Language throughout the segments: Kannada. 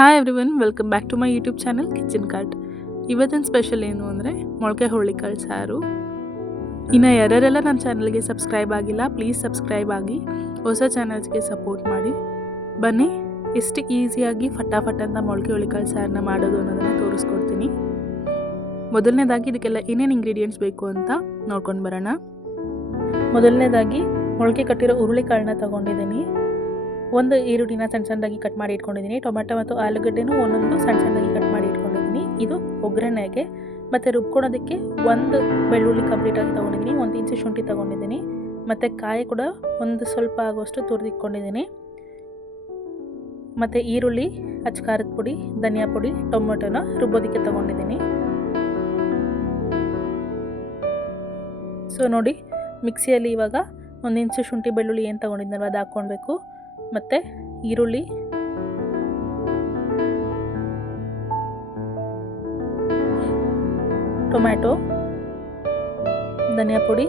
Hi everyone, welcome back to my YouTube channel kitchen cart. ಇವತ್ತಿನ ಸ್ಪೆಷಲ್ ಏನು ಅಂದರೆ ಮೊಳಕೆ ಹುರುಳಿಕಾಳು ಸಾರು. ಇನ್ನು ಯಾರ್ಯಾರೆಲ್ಲ ನನ್ನ ಚಾನಲ್ಗೆ ಸಬ್ಸ್ಕ್ರೈಬ್ ಆಗಿಲ್ಲ, ಪ್ಲೀಸ್ ಸಬ್ಸ್ಕ್ರೈಬ್ ಆಗಿ ಹೊಸ ಚಾನಲ್ಸ್ಗೆ ಸಪೋರ್ಟ್ ಮಾಡಿ. ಬನ್ನಿ, ಎಷ್ಟು ಈಸಿಯಾಗಿ ಫಟಾಫಟ್ ಅಂತ ಮೊಳಕೆ ಹುರುಳಿಕಾಳು ಸಾರನ್ನ ಮಾಡೋದು ಅನ್ನೋದನ್ನು ತೋರಿಸ್ಕೊಡ್ತೀನಿ. ಮೊದಲನೇದಾಗಿ ಇದಕ್ಕೆಲ್ಲ ಏನೇನು ಇಂಗ್ರೀಡಿಯೆಂಟ್ಸ್ ಬೇಕು ಅಂತ ನೋಡ್ಕೊಂಡು ಬರೋಣ. ಮೊದಲನೇದಾಗಿ ಮೊಳಕೆ ಕಟ್ಟಿರೋ ಹುರುಳಿಕಾಳನ್ನ ತೊಗೊಂಡಿದ್ದೀನಿ. ಒಂದು ಈರುಳ್ಳಿನ ಸಣ್ಣ ಸಣ್ಣದಾಗಿ ಕಟ್ ಮಾಡಿ ಇಟ್ಕೊಂಡಿದ್ದೀನಿ. ಟೊಮೆಟೊ ಮತ್ತು ಆಲೂಗಡ್ಡೆನೂ ಒಂದೊಂದು ಸಣ್ಣ ಸಣ್ಣದಾಗಿ ಕಟ್ ಮಾಡಿ ಇಟ್ಕೊಂಡಿದ್ದೀನಿ. ಇದು ಒಗ್ಗರಣೆಗೆ. ಮತ್ತು ರುಬ್ಕೊಳೋದಕ್ಕೆ ಒಂದು ಬೆಳ್ಳುಳ್ಳಿ ಕಂಪ್ಲೀಟಾಗಿ ತೊಗೊಂಡಿದ್ದೀನಿ, 1 ಇಂಚು ಶುಂಠಿ ತೊಗೊಂಡಿದ್ದೀನಿ. ಮತ್ತು ಕಾಯಿ ಕೂಡ ಒಂದು ಸ್ವಲ್ಪ ಆಗುವಷ್ಟು ತುರಿದಿಟ್ಕೊಂಡಿದ್ದೀನಿ. ಮತ್ತು ಈರುಳ್ಳಿ, ಅಚ್ಚ ಖಾರದ ಪುಡಿ, ಧನಿಯಾ ಪುಡಿ, ಟೊಮೆಟೊನ ರುಬ್ಬೋದಕ್ಕೆ ತೊಗೊಂಡಿದ್ದೀನಿ. ಸೊ ನೋಡಿ, ಮಿಕ್ಸಿಯಲ್ಲಿ ಇವಾಗ 1 ಇಂಚು ಶುಂಠಿ ಬೆಳ್ಳುಳ್ಳಿ ಏನು ತೊಗೊಂಡಿದ್ದೀನಲ್ವ ಅದು ಹಾಕ್ಕೊಳ್ಬೇಕು. ಮತ್ತು ಈರುಳ್ಳಿ, ಟೊಮ್ಯಾಟೊ, ಧನಿಯಾ ಪುಡಿ,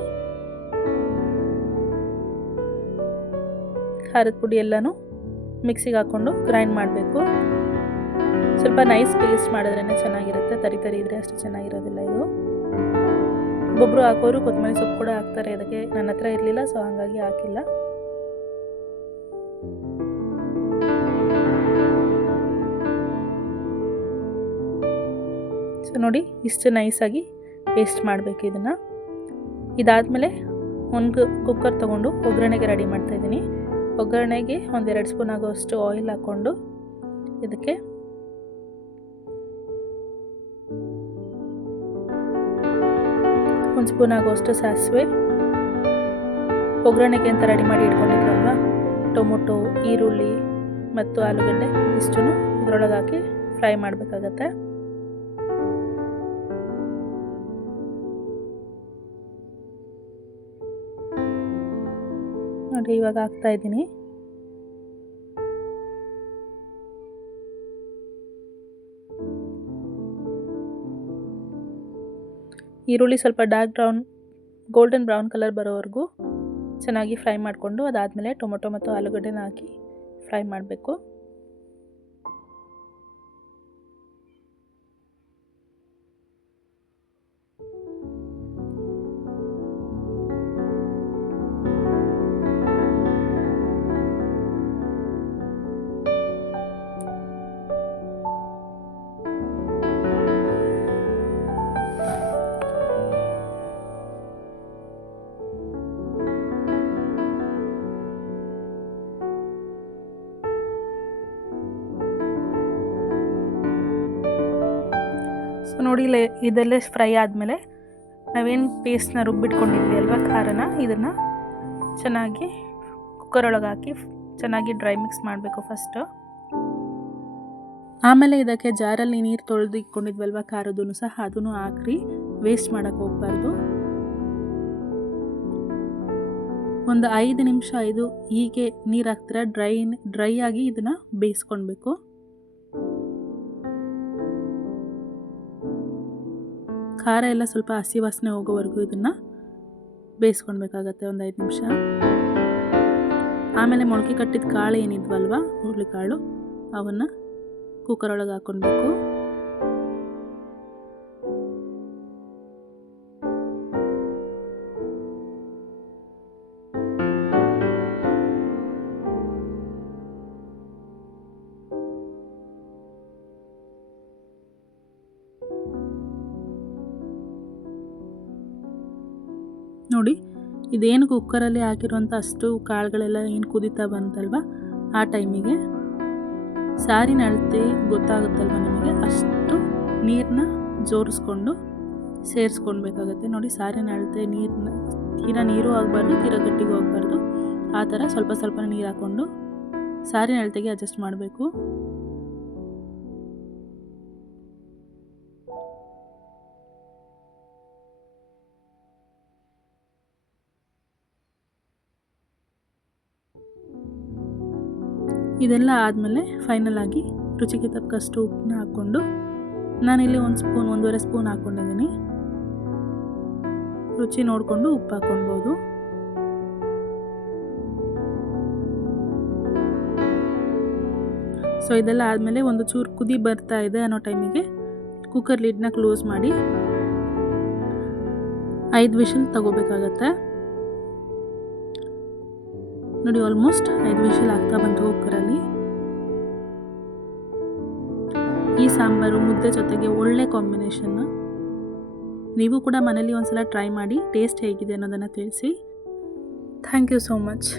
ಖಾರದ ಪುಡಿ ಎಲ್ಲನೂ ಮಿಕ್ಸಿಗೆ ಹಾಕ್ಕೊಂಡು ಗ್ರೈಂಡ್ ಮಾಡಬೇಕು. ಸ್ವಲ್ಪ ನೈಸ್ ಪೇಸ್ಟ್ ಮಾಡಿದ್ರೇ ಚೆನ್ನಾಗಿರುತ್ತೆ, ತರಿ ತರಿ ಇದ್ದರೆ ಅಷ್ಟು ಚೆನ್ನಾಗಿರೋದಿಲ್ಲ ಇದು. ಒಬ್ಬೊಬ್ಬರು ಹಾಕೋರು ಕೊತ್ತಂಬರಿ ಸೊಪ್ಪು ಕೂಡ ಹಾಕ್ತಾರೆ. ಅದಕ್ಕೆ ನನ್ನ ಹತ್ರ ಇರಲಿಲ್ಲ, ಸೊ ಹಾಗಾಗಿ ಹಾಕಿಲ್ಲ. ಸೊ ನೋಡಿ, ಇಷ್ಟು ನೈಸಾಗಿ ಪೇಸ್ಟ್ ಮಾಡಬೇಕು ಇದನ್ನು. ಇದಾದಮೇಲೆ ಒಂದು ಕುಕ್ಕರ್ ತೊಗೊಂಡು ಒಗ್ಗರಣೆಗೆ ರೆಡಿ ಮಾಡ್ತಾಯಿದ್ದೀನಿ. ಒಗ್ಗರಣೆಗೆ 1-2 ಸ್ಪೂನ್ ಆಗೋಷ್ಟು ಆಯಿಲ್ ಹಾಕ್ಕೊಂಡು ಇದಕ್ಕೆ ಒಂದು ಸ್ಪೂನ್ ಆಗೋಷ್ಟು ಸಾಸಿವೆ, ಒಗ್ಗರಣೆಗೆ ಅಂತ ರೆಡಿ ಮಾಡಿ ಇಟ್ಕೊಂಡಿದ್ವಲ್ವ ಟೊಮೊಟೊ, ಈರುಳ್ಳಿ ಮತ್ತು ಆಲೂಗಡ್ಡೆ ಇಷ್ಟನ್ನು ಇದರೊಳಗೆ ಹಾಕಿ ಫ್ರೈ ಮಾಡಬೇಕಾಗತ್ತೆ. ನೋಡಿ, ಇವಾಗ ಹಾಕ್ತಾ ಇದ್ದೀನಿ. ಈರುಳ್ಳಿ ಸ್ವಲ್ಪ dark brown, golden brown colour ಬರೋವರೆಗೂ ಚೆನ್ನಾಗಿ ಫ್ರೈ ಮಾಡಿಕೊಂಡು ಅದಾದಮೇಲೆ ಟೊಮೊಟೊ ಮತ್ತು ಆಲೂಗಡ್ಡೆನ ಹಾಕಿ ಫ್ರೈ ಮಾಡಬೇಕು. ಸೊ ನೋಡಿ, ಇದೆಲ್ಲ ಫ್ರೈ ಆದಮೇಲೆ ನಾವೇನು ಪೇಸ್ಟ್ನ ರುಬ್ಬಿಟ್ಕೊಂಡಿದ್ವಿ ಅಲ್ವಾ ಖಾರನ, ಇದನ್ನು ಚೆನ್ನಾಗಿ ಕುಕ್ಕರ್ ಒಳಗೆ ಹಾಕಿ ಚೆನ್ನಾಗಿ ಡ್ರೈ ಮಿಕ್ಸ್ ಮಾಡಬೇಕು ಫಸ್ಟು. ಆಮೇಲೆ ಇದಕ್ಕೆ ಜಾರಲ್ಲಿ ನೀರು ತೊಳೆದು ಇಟ್ಕೊಂಡಿದ್ವಲ್ವ ಖಾರದೂ ಸಹ ಅದನ್ನು ಹಾಕಿ ವೇಸ್ಟ್ ಮಾಡೋಕ್ಕೆ ಹೋಗ್ಬಾರ್ದು. ಒಂದು 5 ನಿಮಿಷ ಹೀಗೆ ನೀರು ಹಾಕ್ತೀರ ಡ್ರೈ ಆಗಿ ಇದನ್ನು ಬೇಯಿಸ್ಕೊಳ್ಬೇಕು. ಖಾರ ಎಲ್ಲ ಸ್ವಲ್ಪ ಹಸಿ ವಾಸನೆ ಹೋಗೋವರೆಗೂ ಇದನ್ನು ಬೇಯಿಸ್ಕೊಳ್ಬೇಕಾಗತ್ತೆ ಒಂದು 5 ನಿಮಿಷ. ಆಮೇಲೆ ಮೊಳಕೆ ಕಟ್ಟಿದ ಕಾಳು ಏನಿದ್ವಲ್ವ ಹುರುಳಿಕಾಳು, ಅವನ್ನು ಕುಕ್ಕರ್ ಒಳಗೆ ಹಾಕ್ಕೊಳ್ಬೇಕು. ನೋಡಿ, ಇದೇನು ಕುಕ್ಕರಲ್ಲಿ ಹಾಕಿರುವಂಥ ಅಷ್ಟು ಕಾಳುಗಳೆಲ್ಲ ಏನು ಕುದೀತಾ ಬಂತಲ್ವ, ಆ ಟೈಮಿಗೆ ಸಾರಿನ ಅಳತೆ ಗೊತ್ತಾಗುತ್ತಲ್ವ ನಿಮಗೆ, ಅಷ್ಟು ನೀರನ್ನ ಜೋರಿಸ್ಕೊಂಡು ಸೇರಿಸ್ಕೊಳ್ಬೇಕಾಗತ್ತೆ. ನೋಡಿ, ಸಾರಿನ ಅಳತೆ ತೀರಾ ನೀರು ಆಗಬಾರ್ದು, ತೀರಾ ಗಟ್ಟಿಗೂ ಆಗಬಾರ್ದು. ಆ ಥರ ಸ್ವಲ್ಪ ಸ್ವಲ್ಪ ನೀರು ಹಾಕ್ಕೊಂಡು ಸಾರಿನ ಅಳತೆಗೆ ಅಡ್ಜಸ್ಟ್ ಮಾಡಬೇಕು. ಇದೆಲ್ಲ ಆದಮೇಲೆ ಫೈನಲ್ ಆಗಿ ರುಚಿಗೆ ತಕ್ಕಷ್ಟು ಉಪ್ಪನ್ನ ಹಾಕ್ಕೊಂಡು, ನಾನಿಲ್ಲಿ 1-1.5 ಸ್ಪೂನ್ ಹಾಕ್ಕೊಂಡಿದ್ದೀನಿ. ರುಚಿ ನೋಡಿಕೊಂಡು ಉಪ್ಪು ಹಾಕ್ಕೊಳ್ಬೋದು. ಸೊ ಇದೆಲ್ಲ ಆದಮೇಲೆ ಒಂದು ಚೂರು ಕುದಿ ಬರ್ತಾ ಇದೆ ಅನ್ನೋ ಟೈಮಿಗೆ ಕುಕ್ಕರ್ ಲಿಡ್ನ ಕ್ಲೋಸ್ ಮಾಡಿ 5 ವಿಷಲ್ ತಗೋಬೇಕಾಗತ್ತೆ. ನೋಡಿ ಆಲ್ಮೋಸ್ಟ್ 5 ವಿಷಲ್ ಆಗ್ತಾ ಬಂತು ಕುಕ್ಕರಲ್ಲಿ. ಈ ಸಾಂಬಾರು ಮುದ್ದೆ ಜೊತೆಗೆ ಒಳ್ಳೆ ಕಾಂಬಿನೇಷನ್. ನೀವು ಕೂಡ ಮನೇಲಿ ಒಂದ್ಸಲ ಟ್ರೈ ಮಾಡಿ ಟೇಸ್ಟ್ ಹೇಗಿದೆ ಅನ್ನೋದನ್ನು ತಿಳಿಸಿ. Thank you so much.